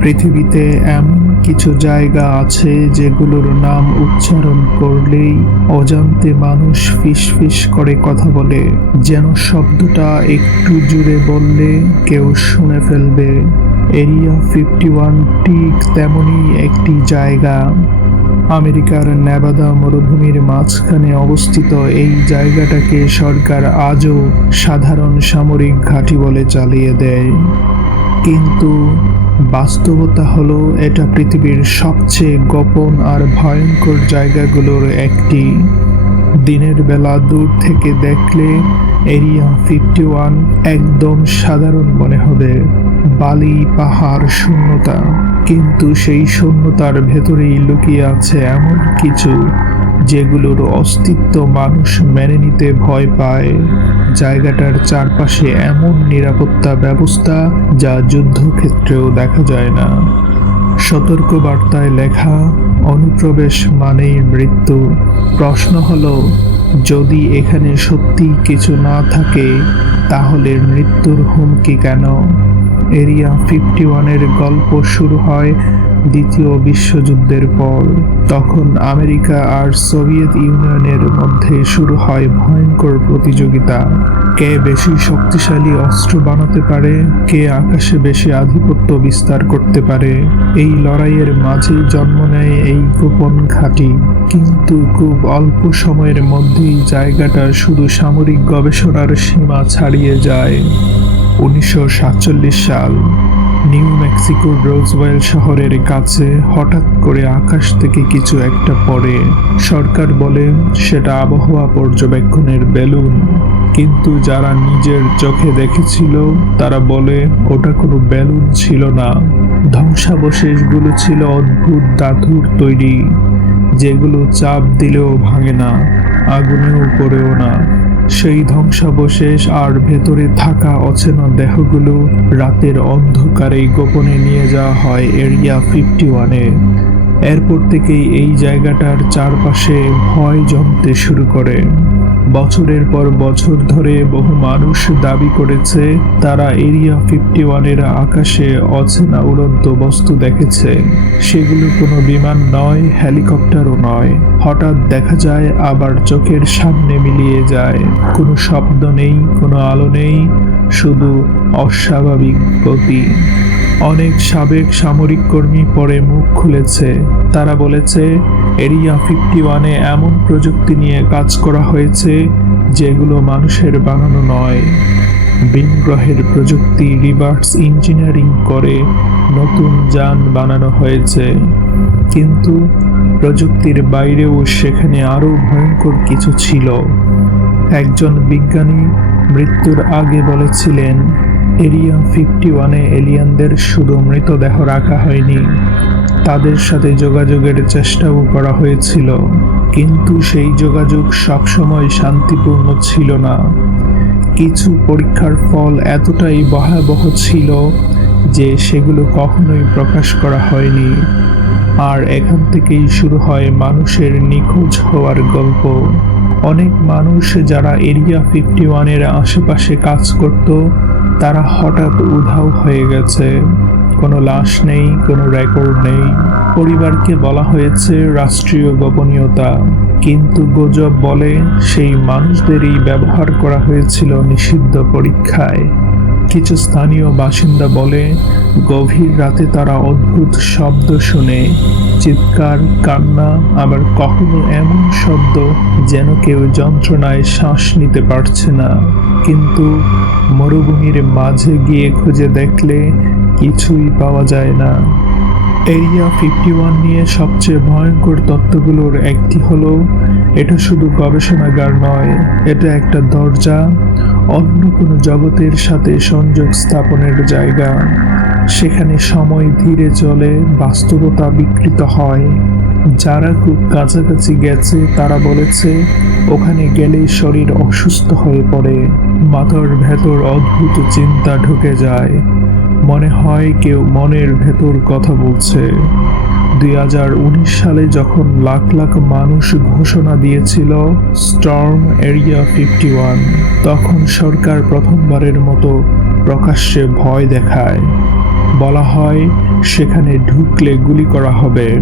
পৃথিবীতে এমন কিছু জায়গা আছে যেগুলোর নাম উচ্চারণ করলেই অজান্তে মানুষ ফিস ফিস করে কথা বলে। যেন শব্দটা একটু জুড়ে বললে কেউ শুনে ফেলবে। এরিয়া ফিফটি ওয়ান ঠিক তেমনই একটি জায়গা। আমেরিকার নেবাদা মরুভূমির মাঝখানে অবস্থিত এই জায়গাটাকে সরকার আজও সাধারণ সামরিক ঘাঁটি বলে চালিয়ে দেয়। কিন্তু বাস্তবতা হলো, এটা পৃথিবীর সবচেয়ে গোপন আর ভয়ঙ্কর জায়গাগুলোর একটি। দিনের বেলা দূর থেকে দেখলে এরিয়া ফিফটি ওয়ান একদম সাধারণ মনে হবে। বালি, পাহাড়, শূন্যতা। কিন্তু সেই শূন্যতার ভেতরেই লুকিয়ে আছে এমন কিছু যেগুলোর অস্তিত্ব মানুষ মেনে নিতে ভয় পায়। জায়গাটার চারপাশে এমন নিরাপত্তা ব্যবস্থা যা যুদ্ধক্ষেত্রেও দেখা যায় না। সতর্ক বার্তায় লেখা, অনুপ্রবেশ মানেই মৃত্যু। প্রশ্ন হলো, যদি এখানে সত্যি কিছু না থাকে, তাহলে মৃত্যুর হুমকি কেন? এরিয়া ফিফটি ওয়ানের গল্প শুরু হয় দ্বিতীয় বিশ্বযুদ্ধের পর, তখন আমেরিকা আর সোভিয়েত ইউনিয়নের মধ্যে শুরু হয় ভয়ঙ্কর প্রতিযোগিতা। কে বেশি শক্তিশালী অস্ত্র বানাতে পারে, কে আকাশে বেশি আধিপত্য বিস্তার করতে পারে, এই লড়াইয়ের মাঝেই জন্ম নেয় এই গোপন ঘাঁটি। কিন্তু খুব অল্প সময়ের মধ্যেই জায়গাটা শুধু সামরিক গবেষণার সীমা ছাড়িয়ে যায়। উনিশশো সাতচল্লিশ সাল নিউ মেক্সিকোর রোজওয়েল শহরের কাছে হঠাৎ করে আকাশ থেকে কিছু একটা পড়ে। সরকার বলে, সেটা আবহাওয়া পর্যবেক্ষণের বেলুন। কিন্তু যারা নিজের চোখে দেখেছিল, তারা বলে, ওটা কোনো বেলুন ছিল না। ধ্বংসাবশেষগুলো ছিল অদ্ভুত ধাতুর তৈরি, যেগুলো চাপ দিলেও ভাঙে না, আগুনেও পড়েও না। সেই ধ্বংসাবশেষ আর ভেতরে থাকা অচেনা দেহগুলো রাতের অন্ধকারে গোপনে নিয়ে যাওয়া হয় এরিয়া ফিফটি ওয়ানে। এরপর থেকেই এই জায়গাটার চারপাশে ভয় জমতে শুরু করে। বছরের পর বছর ধরে বহু মানুষ দাবি করেছে, তারা এরিয়া ফিফটি ওয়ানের আকাশে অচেনা উড়ন্ত বস্তু দেখেছে। সেগুলো কোনো বিমান নয়, হেলিকপ্টারও নয়। হঠাৎ দেখা যায়, আবার চোখের সামনে মিলিয়ে যায়। কোনো শব্দ নেই, কোনো আলো নেই, শুধু অস্বাভাবিক গতি। অনেক সাবেক সামরিক কর্মী পরে মুখ খুলেছে। তারা বলেছে এরিয়া ফিফটি ওয়ানে এমন প্রযুক্তি নিয়ে কাজ করা হয়েছে যেগুলো মানুষের বানানো নয়। ভিন গ্রহের প্রযুক্তি রিভার্স ইঞ্জিনিয়ারিং করে নতুন যান বানানো হয়েছে। কিন্তু প্রযুক্তির বাইরেও সেখানে আরও ভয়ঙ্কর কিছু ছিল। একজন বিজ্ঞানী মৃত্যুর আগে বলেছিলেন, এরিয়া ফিফটি ওয়ানে এলিয়ানদের শুধু মৃতদেহ রাখা হয়নি তাদের সাথে যোগাযোগের চেষ্টাও করা হয়েছিল। কিন্তু সেই যোগাযোগ সবসময় শান্তিপূর্ণ ছিল না। কিছু পরীক্ষার ফল এতটাই ভয়াবহ ছিল যে সেগুলো কখনোই প্রকাশ করা হয়নি। আর এখান থেকেই শুরু হয় মানুষের নিখোঁজ হওয়ার গল্প। অনেক মানুষ যারা এরিয়া ফিফটি ওয়ানের আশেপাশে কাজ করত, তারা হঠাৎ উধাও হয়ে গেছে। কোনো লাশ নেই, কোনো রেকর্ড নেই। পরিবারকে বলা হয়েছে রাষ্ট্রীয় গোপনীয়তা। কিন্তু গুজব বলে সেই মানুষদেরই ব্যবহার করা হয়েছিল নিষিদ্ধ পরীক্ষায়। কিছু স্থানীয় বাসিন্দা বলে, গভীর রাতে তারা অদ্ভুত শব্দ শুনে, চিৎকার, কান্না, আবার কখনো এমন শব্দ যেন কেউ যন্ত্রণায় শ্বাস নিতে পারছে না। কিন্তু মরুভূমির মাঝে গিয়ে খুঁজে দেখলে কিছুই পাওয়া যায় না। এরিয়া ফিফটি ওয়ান নিয়ে সবচেয়ে ভয়ঙ্কর তত্ত্বগুলোর একটি হলো, এটা শুধু গবেষণাগার নয়, এটা একটা দরজা, অন্য কোনো জগতের সাথে সংযোগ স্থাপনের জায়গা। সেখানে সময় ধীরে চলে, বাস্তবতা বিকৃত হয়। যারা খুব কাছাকাছি গেছে, তারা বলেছে, ওখানে গেলেই শরীর অসুস্থ হয়ে পড়ে, মাথার ভেতর অদ্ভুত চিন্তা ঢুকে যায়। মনে হয় কেউ মনের ভেতর কথা বলছে। দুই হাজার উনিশ সালে যখন লাখ লাখ মানুষ ঘোষণা দিয়েছিল স্টর্ম এরিয়া ফিফটি তখন সরকার প্রথমবারের মতো প্রকাশ্যে ভয় দেখায়। বলা হয়, সেখানে ঢুকলে গুলি করা হবে।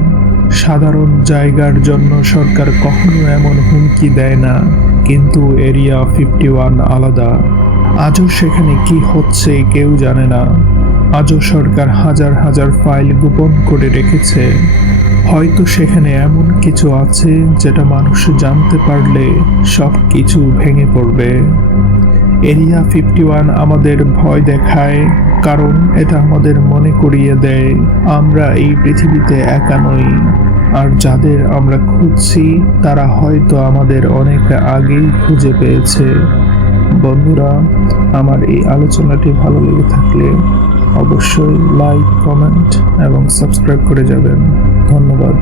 সাধারণ জায়গার জন্য সরকার কখনো এমন হুমকি দেয় না, কিন্তু এরিয়া ফিফটি আলাদা। আজও সেখানে কি হচ্ছে কেউ জানে না। আজও সরকার হাজার হাজার ফাইল গোপন করে রেখেছে। হয়তো সেখানে এমন কিছু আছে যেটা মানুষ জানতে পারলে সব কিছু ভেঙে পড়বে। এরিয়া ফিফটি ওয়ান আমাদের ভয় দেখায়, কারণ এটা আমাদের মনে করিয়ে দেয়, আমরা এই পৃথিবীতে একা নই। আর যাদের আমরা খুঁজছি, তারা হয়তো আমাদের অনেক আগেই খুঁজে পেয়েছে। বন্ধুরা, আমার এই আলোচনাটি ভালো লেগে থাকলে অবশ্যই লাইক কমেন্ট এবং সাবস্ক্রাইব করে যাবেন। ধন্যবাদ।